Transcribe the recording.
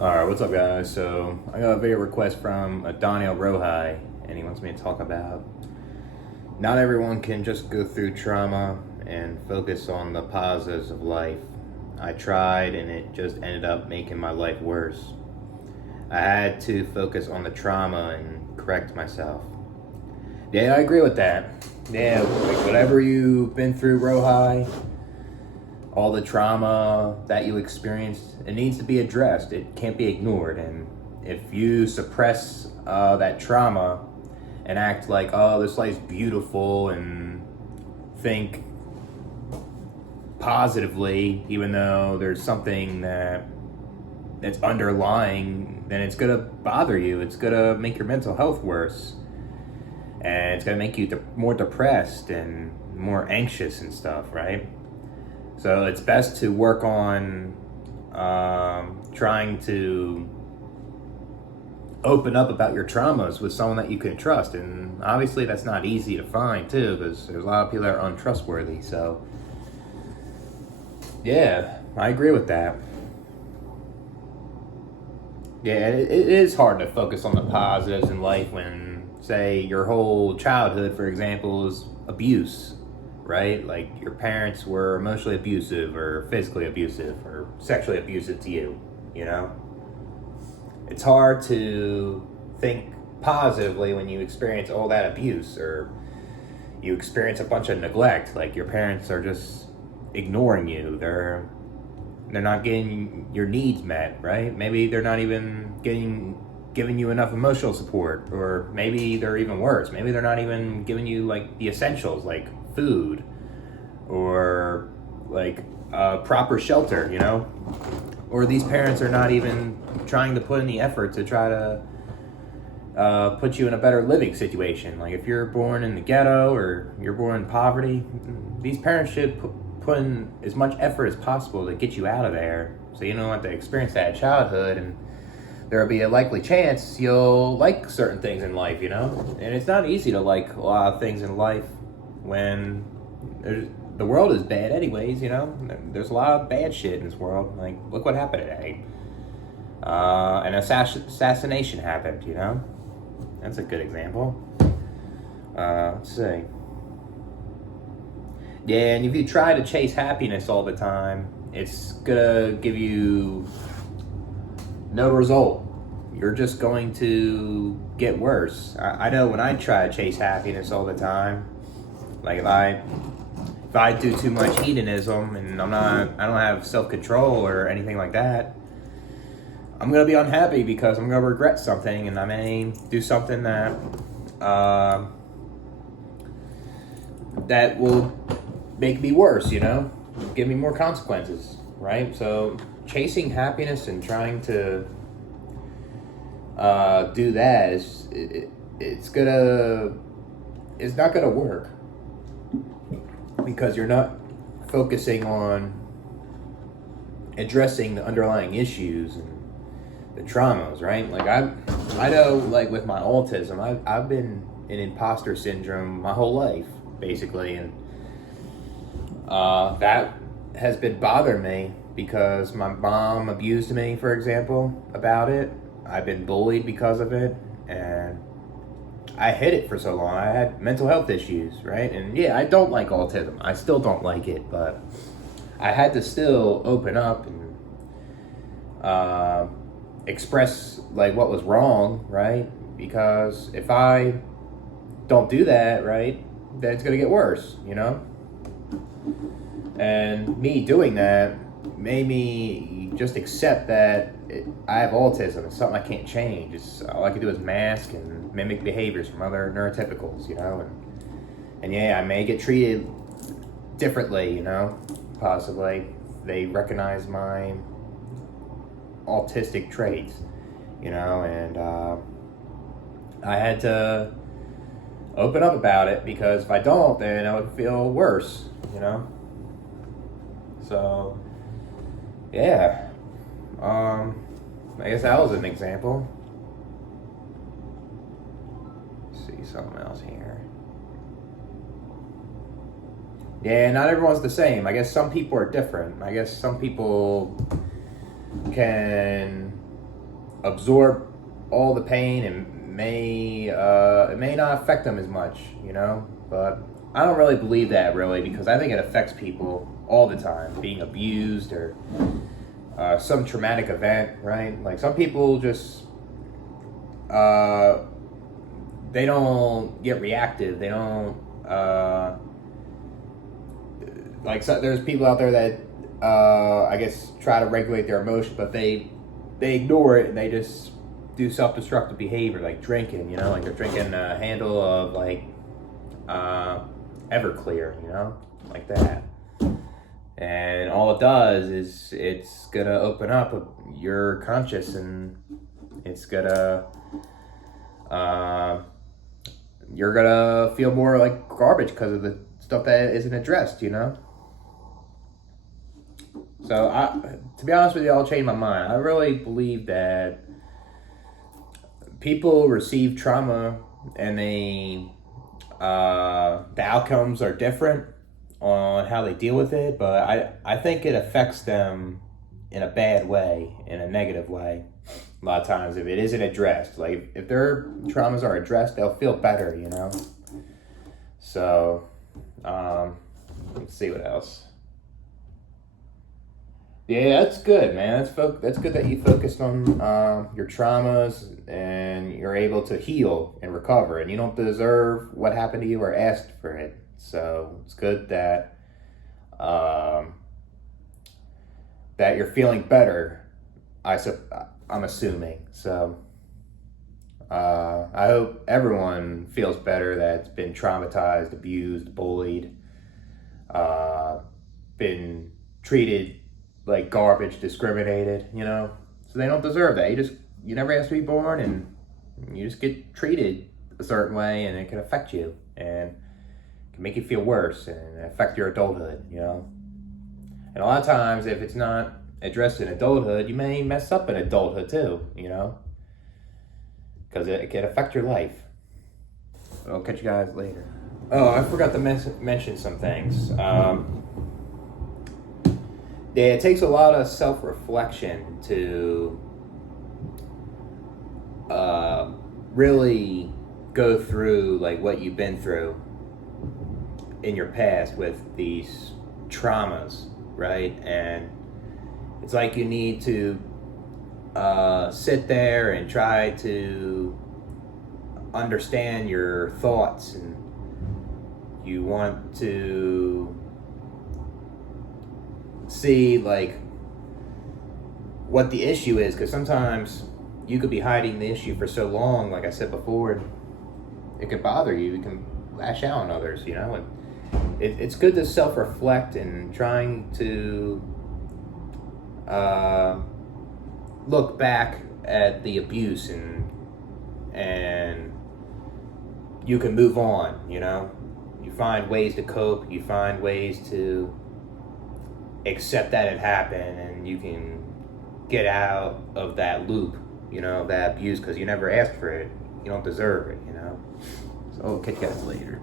Alright, what's up guys? So, I got a video request from Daniel Rohai, and he wants me to talk about not everyone can just go through trauma and focus on the positives of life. I tried and it just ended up making my life worse. I had to focus on the trauma and correct myself. Yeah, I agree with that. Yeah, like whatever you've been through, Rohai, all the trauma that you experienced, it needs to be addressed. It can't be ignored. And if you suppress that trauma and act like, oh, this life's beautiful, and think positively, even though there's something that's underlying, then it's gonna bother you. It's gonna make your mental health worse, and it's gonna make you more depressed and more anxious and stuff, right? So it's best to work on trying to open up about your traumas with someone that you can trust. And obviously that's not easy to find too, because there's a lot of people that are untrustworthy. So yeah, I agree with that. Yeah, it is hard to focus on the positives in life when, say, your whole childhood, for example, is abuse, right? Like your parents were emotionally abusive or physically abusive or sexually abusive to you, you know? It's hard to think positively when you experience all that abuse, or you experience a bunch of neglect. Like your parents are just ignoring you. They're not getting your needs met, right? Maybe they're not even giving you enough emotional support, or maybe they're even worse. Maybe they're not even giving you like the essentials like food or like proper shelter, you know? Or these parents are not even trying to put in the effort to try to put you in a better living situation. Like if you're born in the ghetto or you're born in poverty, these parents should put in as much effort as possible to get you out of there, so you don't have to experience that childhood, and there'll be a likely chance you'll like certain things in life, you know? And it's not easy to like a lot of things in life when the world is bad anyways, you know? There's a lot of bad shit in this world. Like, look what happened today. An assassination happened, you know? That's a good example. Let's see. Yeah, and if you try to chase happiness all the time, it's gonna give you no result. You're just going to get worse. I know when I try to chase happiness all the time, like if I do too much hedonism and I don't have self-control or anything like that, I'm gonna be unhappy because I'm gonna regret something, and I may do something that will make me worse, you know, give me more consequences, right? So chasing happiness and trying to do that it's not gonna work, because you're not focusing on addressing the underlying issues and the traumas, right? Like I know, like with my autism, I've been in imposter syndrome my whole life, basically, and that has been bothering me because my mom abused me, for example, about it. I've been bullied because of it, and I hid it for so long. I had mental health issues, right? And yeah, I don't like autism. I still don't like it, but I had to still open up and express like what was wrong, right? Because if I don't do that, right, then it's gonna get worse, you know? And me doing that made me just accept that I have autism. It's something I can't change. It's all I can do is mask and mimic behaviors from other neurotypicals, you know? And yeah, I may get treated differently, you know, possibly. They recognize my autistic traits, you know, and I had to open up about it, because if I don't, then I would feel worse, you know? So, yeah. I guess that was an example. Let's see something else here. Yeah, not everyone's the same. I guess some people are different. I guess some people can absorb all the pain and it may not affect them as much, you know. But I don't really believe that really, because I think it affects people all the time, being abused or some traumatic event, right? Like some people just they don't get reactive. They don't like so, there's people out there that I guess try to regulate their emotions, but they ignore it and they just do self-destructive behavior, like drinking. You know, like they're drinking a handle of like Everclear, you know, like that. And all it does is it's gonna open up your conscious, and it's gonna you're gonna feel more like garbage because of the stuff that isn't addressed, you know. So to be honest with you, I'll change my mind. I really believe that people receive trauma, and the outcomes are different on how they deal with it, but I think it affects them in a bad way, in a negative way. A lot of times, if it isn't addressed, like if their traumas are addressed, they'll feel better, you know. So, let's see what else. Yeah, that's good, man. That's good that you focused on your traumas and you're able to heal and recover, and you don't deserve what happened to you or asked for it. So it's good that that you're feeling better. I'm assuming. So I hope everyone feels better that's been traumatized, abused, bullied, been treated like garbage, discriminated, you know. So they don't deserve that. You never asked to be born, and you just get treated a certain way, and it can affect you and can make you feel worse and affect your adulthood, you know. And a lot of times, if it's not addressed in adulthood, you may mess up in adulthood too, you know, because it can affect your life. I'll catch you guys later. Oh, I forgot to mention some things. Yeah, it takes a lot of self-reflection to really go through like what you've been through in your past with these traumas, right? And it's like you need to sit there and try to understand your thoughts, and you want to see like what the issue is, because sometimes you could be hiding the issue for so long, like I said before, it could bother you. You can lash out on others, you know. And it's good to self-reflect and trying to look back at the abuse, and you can move on, you know. You find ways to cope, you find ways to accept that it happened, and you can get out of that loop, you know, that abuse, because you never asked for it. You don't deserve it, you know. So I'll catch you guys later.